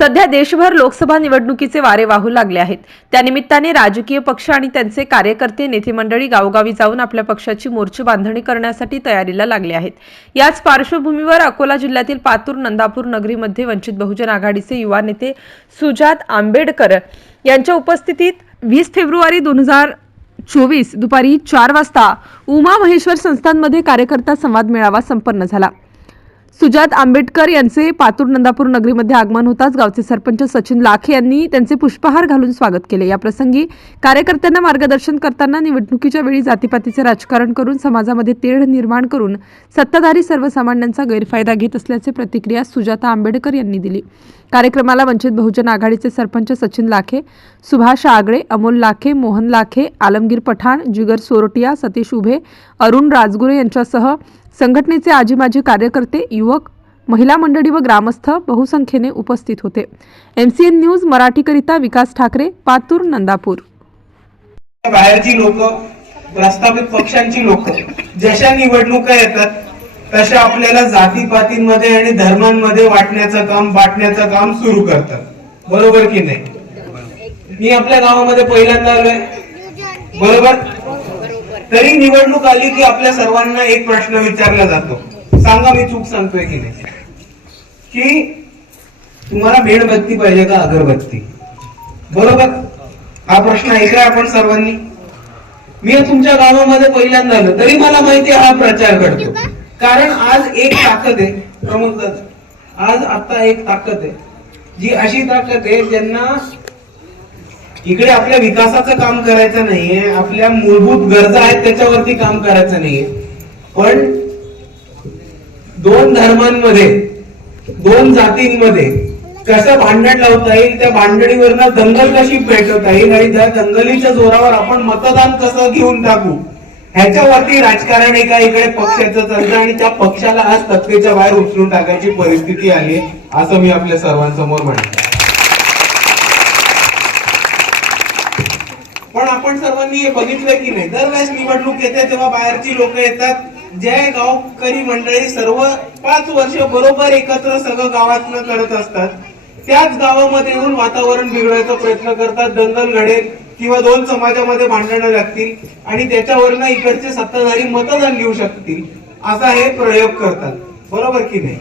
सध्या देशभर लोकसभा निवडणुकीचे वारे वाहू लागले आहेत. त्यानिमित्ताने राजकीय पक्ष आणि त्यांचे कार्यकर्ते नेते मंडळी गावोगावी जाऊन आपल्या पक्षाची मोर्चे बांधणी करण्यासाठी तयारीला लागले आहेत. याच पार्श्वभूमीवर अकोला जिल्ह्यातील पातूर नंदापूर नगरीमध्ये वंचित बहुजन आघाडीचे युवा नेते सुजात आंबेडकर यांच्या उपस्थितीत वीस फेब्रुवारी दोन हजार चोवीस दुपारी चार वाजता उमा महेश्वर संस्थांमध्ये कार्यकर्ता संवाद मेळावा संपन्न झाला. सुजात आंबेडकर यांचे पातूर नंदापूर नगरीमध्ये आगमन होताच गावचे सरपंच सचिन लाखे यांनी त्यांचे पुष्पहार घालून स्वागत केले. या प्रसंगी कार्यकर्त्यांना मार्गदर्शन करताना निवडणुकीच्या वेळी जातीपातीचे राजकारण करून समाजामध्ये तेढ निर्माण करून सत्ताधारी सर्वसामान्यांचा गैरफायदा घेत असल्याचे प्रतिक्रिया सुजाता आंबेडकर यांनी दिली. कार्यक्रमाला वंचित बहुजन आघाडीचे सरपंच सचिन लाखे सुभाष आगळे अमोल लाखे मोहन लाखे आलमगीर पठाण जिगर सोरटिया सतीश उभे अरुण राजगुरे यांच्यासह संघटनेचे आजी माजी कार्यकर्ते युवक महिला मंडळी व ग्रामस्थ बहुसंख्येने उपस्थित होते. एम सी एन न्यूज मराठीकरिता विकास ठाकरे पातूर नंदापूर. बाहेरची लोक प्रस्थापित पक्षांची लोक जशा निवडणुका येतात तशा आपल्याला जाती पातींमध्ये आणि धर्मांमध्ये वाटण्याचं काम वाटण्याचं काम सुरू करतात. बरोबर की नाही? मी आपल्या गावामध्ये पहिल्यांदा आलोय. बरोबर? तरी निवडणूक आली की आपल्या सर्वांना एक प्रश्न विचारला जातो. सांगा मी चूक सांगतोय की नाही? की तुम्हाला मेणबत्ती पाहिजे का अगरबत्ती? बरोबर? हा प्रश्न ऐकलाय आपण सर्वांनी? मी तुमच्या गावामध्ये पहिल्यांदा आलो. तरी मला माहिती आहे हा प्रचार करतो कारण आज एक ताकद आहे. प्रमुख आज आता एक ताकद आहे. जी अशी ताकद आहे ज्यांना इकडे आपल्या विकासाचं काम करायचं नाहीये आपल्या मूलभूत गरजा आहेत त्याच्यावरती काम करायचं नाहीये. पण दोन धर्मांमध्ये दोन जातींमध्ये कसं भांडण लावता येईल त्या भांडणीवरनं दंगल कशी पेटवता येईल आणि त्या दंगलीच्या जोरावर आपण मतदान कसं घेऊन टाकू? ह्याच्यावरती राजकारण एका इकडे पक्षाचं चालतं आणि त्या पक्षाला आज तत्वेच्या बाहेर उचलून टाकायची परिस्थिती आली आहे, असं मी आपल्या सर्वांसमोर म्हणतो पण आपण सर्वांनी हे बघितलं की नाही. दरवेळेस निवडणूक येते तेव्हा बाहेरची लोक येतात. जे गावकरी मंडळी सर्व पाच वर्ष बरोबर एकत्र सगळं गावातनं करत असतात. त्याच गावामध्ये येऊन वातावरण बिघडायचा प्रयत्न करतात. दंगल घडेल किंवा दोन समाजामध्ये भांडणं लागतील आणि त्याच्यावरनं इकडचे सत्ताधारी मतदान घेऊ शकतील. असा हे प्रयोग करतात. बरोबर की नाही?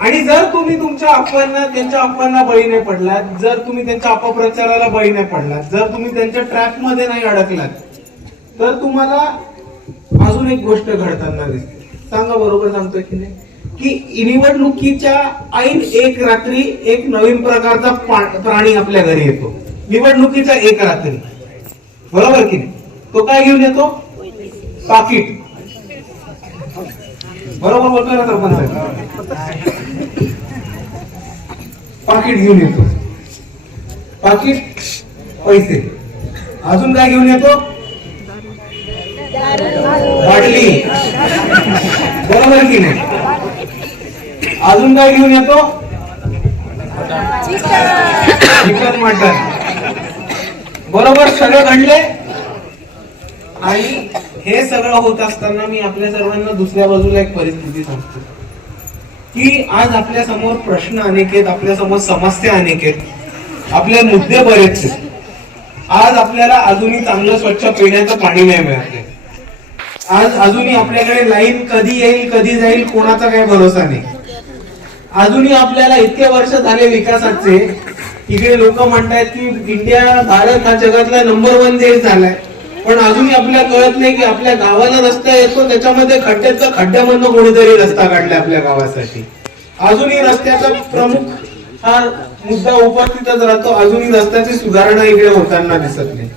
आणि जर तुम्ही तुमच्या अफवांना त्यांच्या अफवांना बळी नाही पडलात जर तुम्ही त्यांच्या अपप्रचाराला बळी नाही पडलात जर तुम्ही त्यांच्या ट्रॅपमध्ये नाही अडकलात तर तुम्हाला अजून एक गोष्ट घडताना दिसते. सांगा बरोबर सांगतोय की नाही? की निवडणुकीच्या ऐन एक रात्री एक नवीन प्रकारचा पा- प्राणी आपल्या घरी येतो. निवडणुकीच्या एक रात्री. बरोबर की नाही? तो काय घेऊन येतो? पाकिट. बरोबर बोलतोय ना पाकिट घेऊन येतो. पाकिट पैसे. अजून काय घेऊन येतो? बाटली. बरोबर की नाही? अजून काय घेऊन येतो? Chicken mutton. बरोबर सगळं घडले आणि हे सगळं होत असताना मी आपल्या सर्वांना दुसऱ्या बाजूला एक परिस्थिती सांगतो. की आज आपल्यासमोर प्रश्न अनेक आहेत आपल्यासमोर समस्या अनेक आहेत. आपले मुद्दे बरेच आहेत. आज आपल्याला अजूनही चांगलं स्वच्छ पिण्याचं पाणी नाही मिळत आज अजूनही आपल्याकडे लाईन कधी येईल कधी जाईल कोणाचा काही भरोसा नाही. अजूनही आपल्याला इतके वर्ष झाले विकासाचे इकडे लोक म्हणतात की इंडिया भारत हा जगातला नंबर वन देश झालाय. पण अजूनही आपल्या कळत नाही की आपल्या गावाला रस्ता येतो त्याच्यामध्ये खड्ड्याचा खड्ड्यामधनं कोणीतरी रस्ता काढला आपल्या गावासाठी. अजूनही रस्त्याचा प्रमुख हा मुद्दा उपस्थितच राहतो. अजूनही रस्त्याची सुधारणा इकडे होताना दिसत नाही.